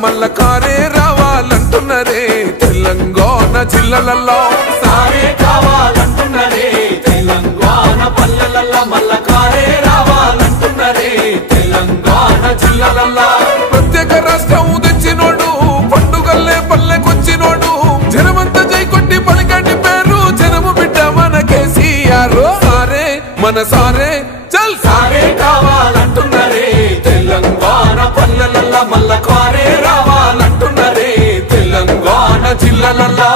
మల్ల కారే రావాలంటున్నరే తెలంగాణ జిల్లాలలో సారే కావాలంటున్నరే తెలంగాణ పల్లెలలో మల్ల కారే రావాలంటున్నరే తెలంగాణ జిల్లాలలో ప్రత్యేక రాష్ట్రం తెచ్చినోడు పండుగల్లే పల్లెకొచ్చినోడు జనమంతా జై కొట్టి పలికండి పేరు జనము బిడ్డ మన కేసీఆర్ సారే మన సారే చల్ సారే కావాలంటున్నరే తెలంగాణ పల్లెలలో మల్ల కారే రావాలంటున్నరే తెలంగాణ జిల్లాలలో